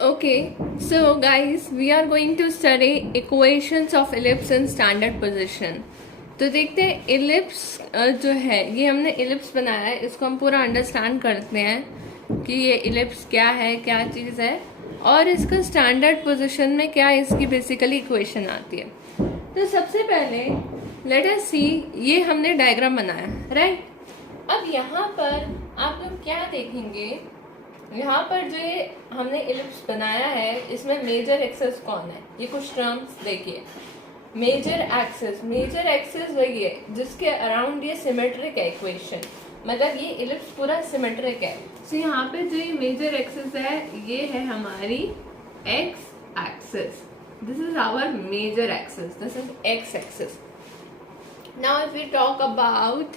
Okay, so guys, we are going to study equations of ellipse in standard position. तो देखते हैं ellipse जो है, ये हमने इलिप्स बनाया है, इसको हम पूरा अंडरस्टैंड करते हैं कि ये इलिप्स क्या है, क्या चीज़ है, और इसका स्टैंडर्ड पोजीशन में क्या इसकी बेसिकली इक्वेशन आती है। तो सबसे पहले लेट अस सी, ये हमने डायग्राम बनाया, राइट। अब यहाँ पर आप लोग क्या देखेंगे, यहाँ पर जो ये हमने इलिप्स बनाया है, इसमें मेजर एक्सेस कौन है, ये कुछ टर्म्स देखिए। मेजर एक्सेस वही है जिसके अराउंड ये सिमेट्रिक है इक्वेशन, मतलब ये इलिप्स पूरा सिमेट्रिक है। तो यहाँ पे जो ये मेजर एक्सेस है, ये है हमारी X axis, this is our major axis, this is X axis. Now if we talk about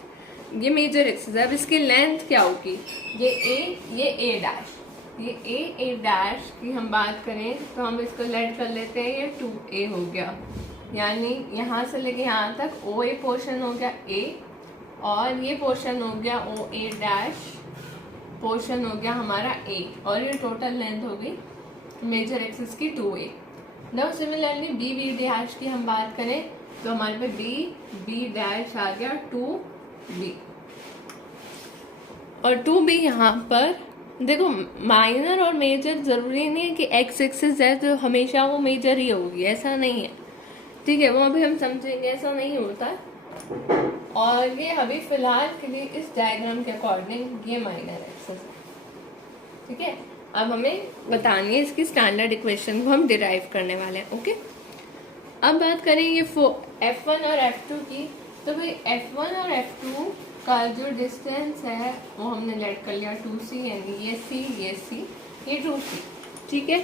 ये मेजर एक्सिस है, अब इसकी लेंथ क्या होगी, ये ए डैश, ये ए डैश की हम बात करें तो हम इसको लेट कर लेते हैं, ये 2a हो गया, यानी यहाँ से लेके यहाँ तक ओ ए पोर्शन हो गया ए, और ये पोर्शन हो गया ओ ए डैश पोर्शन हो गया हमारा ए, और ये टोटल लेंथ होगी मेजर एक्सिस की 2a। Now similarly B dash की हम बात करें तो हमारे पे बी डैश आ गया 2b, और 2b यहाँ पर देखो, माइनर और मेजर जरूरी नहीं है कि एक्स एक्सिस है तो हमेशा वो मेजर ही होगी, ऐसा नहीं है, ठीक है, वो अभी हम समझेंगे, ऐसा नहीं होता। और ये अभी फिलहाल के लिए इस डायग्राम के अकॉर्डिंग ये माइनर एक्सिस है, ठीक है। अब हमें बतानी है इसकी स्टैंडर्ड इक्वेशन को हम डिराइव करने वाले हैं, ओके। अब बात करेंगे F1 और F2 की, तो भाई F1 और F2 का जो डिस्टेंस है वो हमने लेट कर लिया 2c, यानी ये c ये 2c, ठीक है।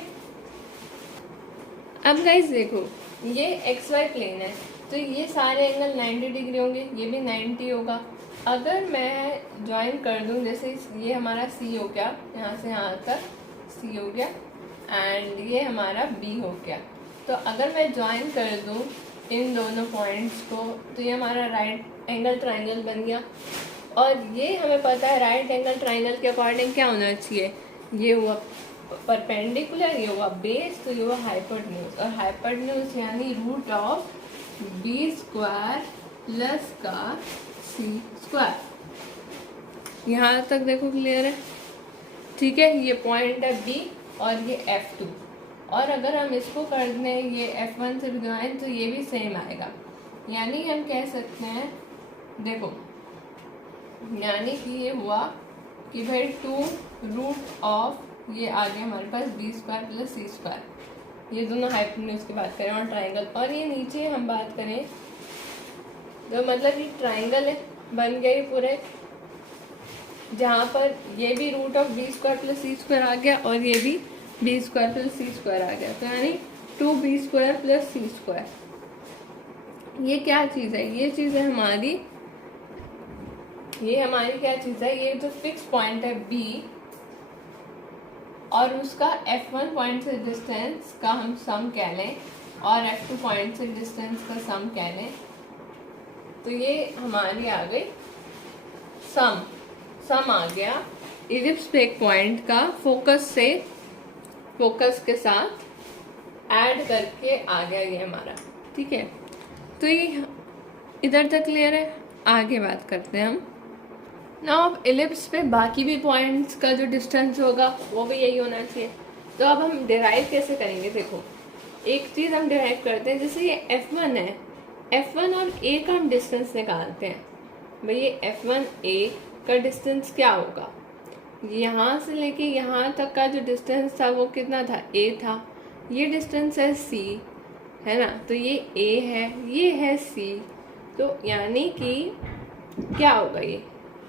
अब गाइस देखो, ये XY प्लेन है तो ये सारे एंगल 90 डिग्री होंगे, ये भी 90 होगा। अगर मैं ज्वाइन कर दूं, जैसे ये हमारा C हो गया, यहाँ से यहाँ तक C हो गया, एंड ये हमारा B हो गया, तो अगर मैं ज्वाइन कर दूं इन दोनों पॉइंट्स को तो ये हमारा राइट एंगल ट्राइंगल बन गया। और ये हमें पता है राइट एंगल ट्राइंगल के अकॉर्डिंग क्या होना चाहिए, ये हुआ परपेंडिकुलर, ये हुआ बेस, तो ये हुआ हाइपोटेन्यूज, और हाइपोटेन्यूज यानी root of B square plus का सी स्क्वायर। यहाँ तक देखो क्लियर है, ठीक है। ये पॉइंट है बी और ये F2, और अगर हम इसको कर दें ये F1 से भी ज्वाइन तो ये भी सेम आएगा, यानी हम कह सकते हैं, देखो यानी कि ये हुआ कि भाई 2 रूट ऑफ ये आ गया हमारे पास B square plus C square, ये दोनों हाइपोटेन्यूज की बात करें और ट्राइंगल, और ये नीचे हम बात करें तो मतलब ये ट्राइंगल है, बन गया ये पूरे, जहाँ पर ये भी root of B square plus C square आ गया और ये भी B square plus C square आ गया, तो यानी 2b square plus C square. ये क्या चीज़ है, ये चीज़ है हमारी, ये हमारी क्या चीज़ है, ये जो फिक्स पॉइंट है B और उसका F1 पॉइंट से डिस्टेंस का हम सम कह लें और F2 पॉइंट से डिस्टेंस का सम कह लें, तो ये हमारी आ गई सम आ गया इलिप्स पे एक पॉइंट का फोकस के साथ ऐड करके आ गया ये हमारा, ठीक है। तो ये इधर तक क्लियर है, आगे बात करते हैं हम। नाउ अब इलिप्स पे बाकी भी पॉइंट्स का जो डिस्टेंस होगा वो भी यही होना चाहिए, तो अब हम डिराइव कैसे करेंगे, देखो एक चीज़ हम डिराइव करते हैं, जैसे ये F1 है, F1 और A का हम डिस्टेंस निकालते हैं। भाई ये F1 A का डिस्टेंस क्या होगा, यहाँ से लेके यहाँ तक का जो डिस्टेंस था वो कितना था, A था, ये डिस्टेंस है C, है ना, तो ये A है, ये है C, तो यानी कि क्या होगा, ये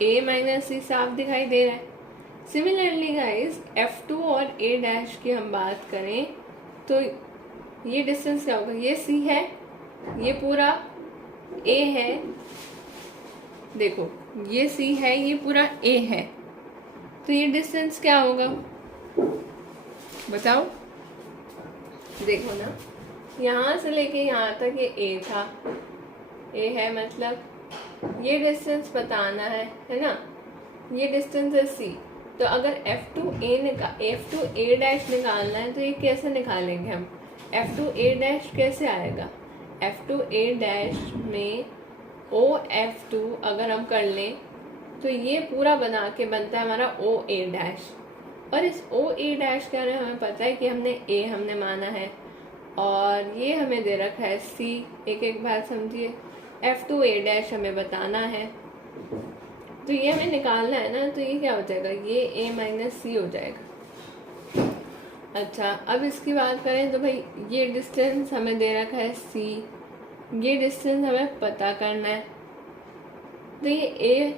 A माइनस C साफ दिखाई दे रहा है। सिमिलरली गाइस F2 और A डैश की हम बात करें तो ये डिस्टेंस क्या होगा, ये C है, ये पूरा A है, देखो ये C है, ये पूरा A है, तो ये डिस्टेंस क्या होगा बताओ, देखो ना, यहाँ से लेके यहाँ तक ये A था, A है, मतलब ये डिस्टेंस बताना है ना, ये डिस्टेंस है C, तो अगर F2A डैश निकालना है तो ये कैसे निकालेंगे हम? F2A डैश कैसे आएगा? F2A डैश में OF2 अगर हम कर लें तो ये पूरा बना के बनता है हमारा OA डैश। और इस OA डैश के अंदर हमें पता है कि हमने माना है, और ये हमें दे रखा है C। एक एक बात समझिए, F2A डैश हमें बताना है, तो ये हमें निकालना है ना, तो ये क्या हो जाएगा? ये A माइनस C हो जाएगा। अच्छा, अब इसकी बात करें तो भाई ये डिस्टेंस हमें दे रखा है C, ये डिस्टेंस हमें पता करना है, तो ये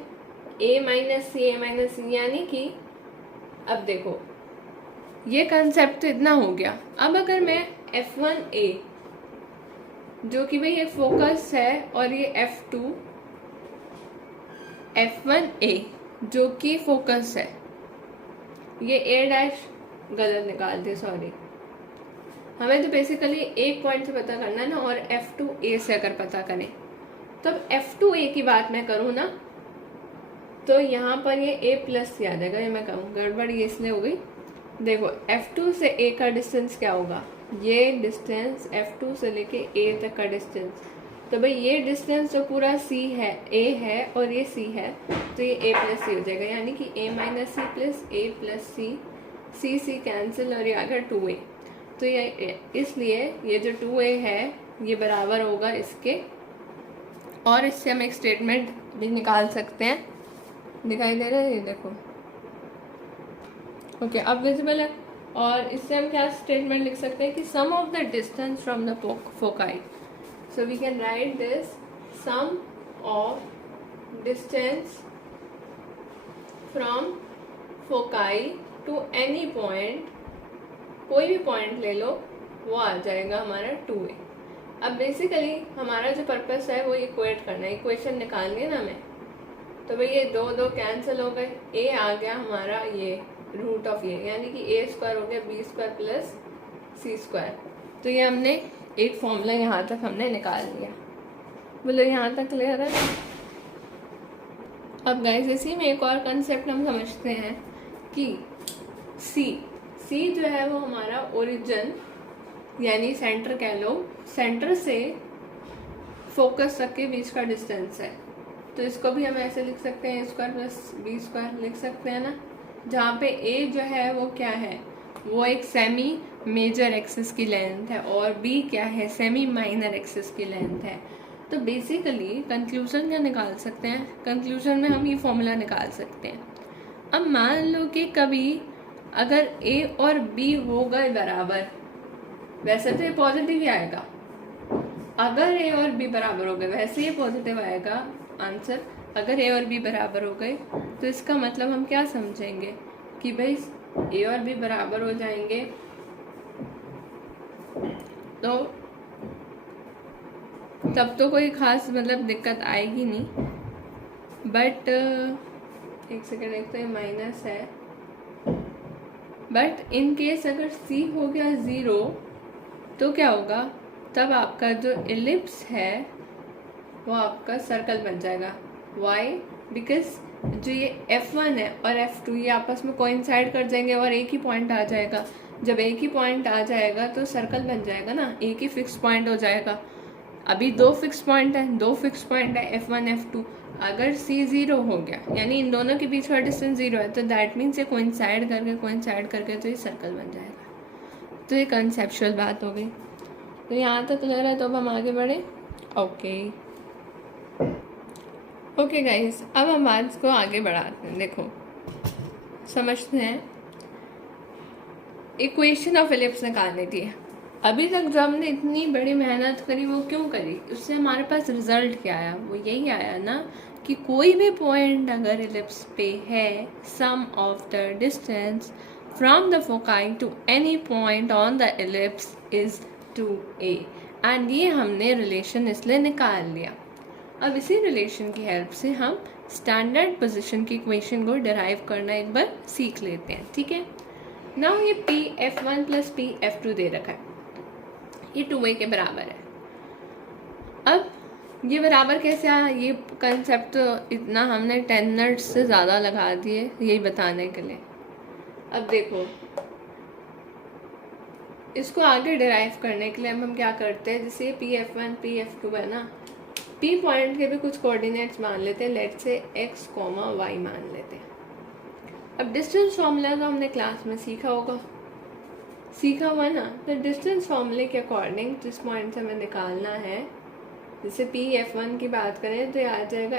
A माइनस C यानी कि अब देखो ये कंसेप्ट तो इतना हो गया। अब अगर मैं F1A जो कि भाई एक फोकस है, और ये F1A जो कि फोकस है, ये A डैश गलत निकाल दे, सॉरी, हमें तो बेसिकली एक पॉइंट से पता करना है ना, और F2A से अगर पता करें तो अब F2A की बात मैं करूँ ना, तो यहाँ पर ये A प्लस आ जाएगा। ये मैं कहूँ गड़बड़ ये इसलिए हो गई। देखो F2 से A का डिस्टेंस क्या होगा? ये डिस्टेंस F2 से लेके A तक का डिस्टेंस, तो भाई ये डिस्टेंस तो पूरा C है, A है और ये C है, तो ये A प्लस C हो जाएगा, यानी कि A minus C plus A plus C cancel, और ये आ गया 2A। तो ये इसलिए ये जो 2A है ये बराबर होगा इसके, और इससे हम एक स्टेटमेंट भी निकाल सकते हैं। दिखाई दे रहा है ये देखो, ओके, अब विजिबल है। और इससे हम क्या स्टेटमेंट लिख सकते हैं कि sum of the distance from the foci, so we can write this sum of distance from foci to any point, कोई भी पॉइंट ले लो, वो आ जाएगा हमारा 2A। अब बेसिकली हमारा जो पर्पस है वो इक्वेट करना है, इक्वेशन निकालनी है ना हमें, तो भाई ये दो कैंसिल हो गए, A आ गया हमारा ये रूट ऑफ ये, यानी कि A स्क्वायर हो गया B square plus C square. तो ये हमने एक फॉर्मूला यहाँ तक हमने निकाल लिया। बोलो यहाँ तक क्लियर है? अब गाइस इसी में एक और कंसेप्ट हम समझते हैं कि C जो है वो हमारा ओरिजिन यानी सेंटर कह लो, सेंटर से फोकस तक के बीच का डिस्टेंस है, तो इसको भी हम ऐसे लिख सकते हैं A square plus B square लिख सकते हैं ना, जहाँ पे A जो है वो क्या है, वो एक सेमी मेजर एक्सिस की लेंथ है, और B क्या है, सेमी माइनर एक्सिस की लेंथ है। तो बेसिकली कंक्लूजन क्या निकाल सकते हैं? कंक्लूजन में हम ये फॉर्मूला निकाल सकते हैं। अब मान लो कि कभी अगर A और B हो गए बराबर, वैसे तो ये पॉजिटिव ही आएगा, अगर A और B बराबर हो गए वैसे ये पॉजिटिव आएगा आंसर। अगर A और B बराबर हो गए तो इसका मतलब हम क्या समझेंगे कि भाई A और B बराबर हो जाएंगे, तो तब तो कोई खास मतलब दिक्कत आएगी नहीं। बट एक सेकेंड, एक तो ये माइनस है, बट इन केस अगर C हो गया 0 तो क्या होगा? तब आपका जो एलिप्स है वो आपका सर्कल बन जाएगा। वाई? बिकॉज जो ये F1 है और F2 ये आपस में कोइंसाइड कर जाएंगे और एक ही पॉइंट आ जाएगा। जब एक ही पॉइंट आ जाएगा तो सर्कल बन जाएगा ना, एक ही फिक्स पॉइंट हो जाएगा। अभी दो फिक्स पॉइंट है F1 F2। अगर C 0 हो गया यानी इन दोनों के बीच का डिस्टेंस 0 है, तो दैट मीन्स ये कोइंसाइड करके तो ये सर्कल बन जाएगा। तो ये कंसेप्चुअल बात हो गई। तो यहाँ तक क्लियर है, तो अब हम आगे बढ़े। ओके गाइस, अब हम बात को आगे बढ़ाते हैं। देखो समझते हैं, इक्वेशन ऑफ एलिप्स निकालनी थी। अभी तक जो हमने इतनी बड़ी मेहनत करी वो क्यों करी? उससे हमारे पास रिजल्ट क्या आया? वो यही आया ना कि कोई भी पॉइंट अगर एलिप्स पे है, sum of the distance from the foci to any point on the ellipse is 2A। And ये हमने रिलेशन इसलिए निकाल लिया। अब इसी रिलेशन की हेल्प से हम स्टैंडर्ड पोजीशन की इक्वेशन को डिराइव करना एक बार सीख लेते हैं, ठीक है। नाउ ये P(F1) प्लस P(F2) दे रखा है, ये 2A के बराबर है। अब ये बराबर कैसे आया? ये कंसेप्ट तो इतना हमने 10 मिनट्स से ज़्यादा लगा दिए यही बताने के लिए। अब देखो, इसको आगे डिराइव करने के लिए हम क्या करते हैं, जैसे Pf1 Pf2 है ना, P पॉइंट के भी कुछ कोऑर्डिनेट्स मान लेते हैं, लेट से x, y मान लेते हैं। अब डिस्टेंस फॉर्मूला तो हमने क्लास में सीखा हुआ ना, तो डिस्टेंस फॉर्मूले के अकॉर्डिंग जिस पॉइंट से हमें निकालना है, जैसे Pf1 की बात करें तो ये आ जाएगा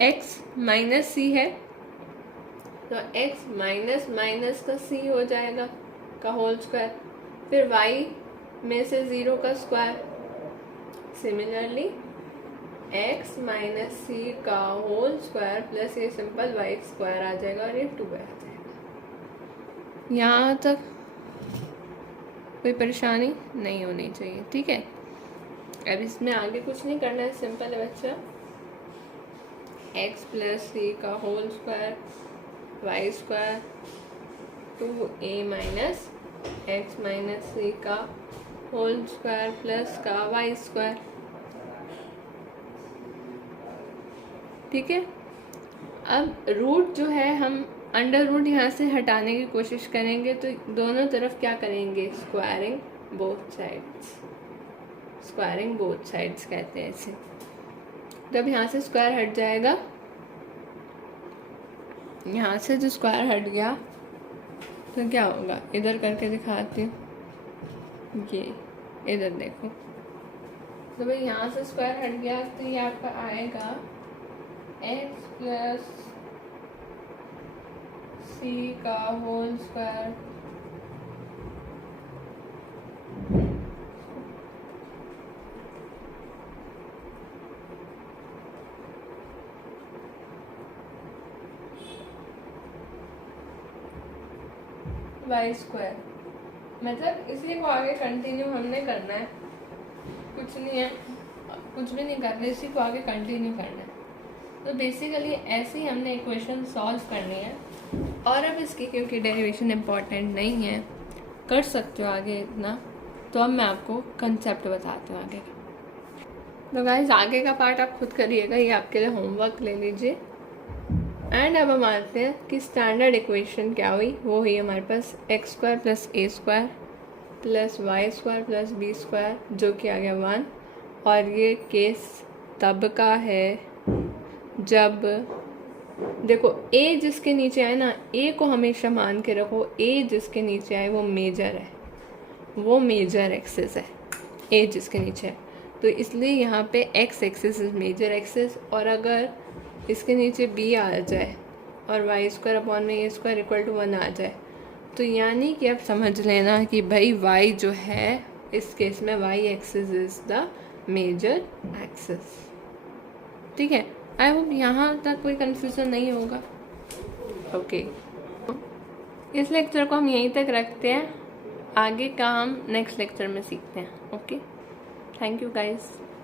x माइनस c है, तो x माइनस माइनस का c हो जाएगा का होल स्क्वायर, फिर y में से 0 का square, similarly x minus C का होल स्क्वायर प्लस ये सिंपल y स्क्वायर आ जाएगा और ये 2y आ जाएगा। यहाँ तक कोई परेशानी नहीं होनी चाहिए, ठीक है। अब इसमें आगे कुछ नहीं करना है, सिंपल है बच्चा, x प्लस सी का whole square y square 2a minus x minus C का होल स्क्वायर प्लस का y स्क्वायर, ठीक है। अब रूट जो है हम अंडर रूट यहाँ से हटाने की कोशिश करेंगे, तो दोनों तरफ क्या करेंगे, स्क्वायरिंग बोथ साइड्स कहते हैं इसे। जब यहाँ से स्क्वायर हट जाएगा, यहाँ से जो स्क्वायर हट गया तो क्या होगा, इधर करके दिखाती हूँ, ये इधर देखो, तो भाई यहाँ से स्क्वायर हट गया तो ये आपका आएगा x प्लस सी का होल स्क्वायर y स्क्वायर, मतलब इसी को आगे कंटिन्यू हमने करना है, कुछ नहीं है, कुछ भी नहीं करना, इसी को आगे कंटिन्यू करना है। तो बेसिकली ऐसे ही हमने इक्वेशन सॉल्व करनी है। और अब इसकी क्योंकि डेरिवेशन इम्पॉर्टेंट नहीं है, कर सकते हो आगे इतना, तो अब मैं आपको कंसेप्ट बताती हूँ आगे का। तो गाइस आगे का पार्ट आप खुद करिएगा, ये आपके लिए होमवर्क ले लीजिए। एंड अब हम आते हैं कि स्टैंडर्ड इक्वेशन क्या हुई, वो हुई हमारे पास x square plus a square plus y square plus b square, जो कि आ गया 1। और ये केस तब का है जब देखो a जिसके नीचे आए ना, a को हमेशा मान के रखो, a जिसके नीचे आए वो मेजर है, वो मेजर एक्सिस है, a जिसके नीचे है, तो इसलिए यहाँ पे x axis is major axis. और अगर इसके नीचे b आ जाए और y स्क्वायर अपॉन में a स्क्वायर इक्वल टू 1 आ जाए, तो यानी कि आप समझ लेना कि भाई y जो है इस केस में y axis is the major axis, ठीक है। आई होप यहाँ तक कोई कंफ्यूजन नहीं होगा, ओके। इस लेक्चर को हम यहीं तक रखते हैं, आगे का हम नेक्स्ट लेक्चर में सीखते हैं, ओके। Thank you guys.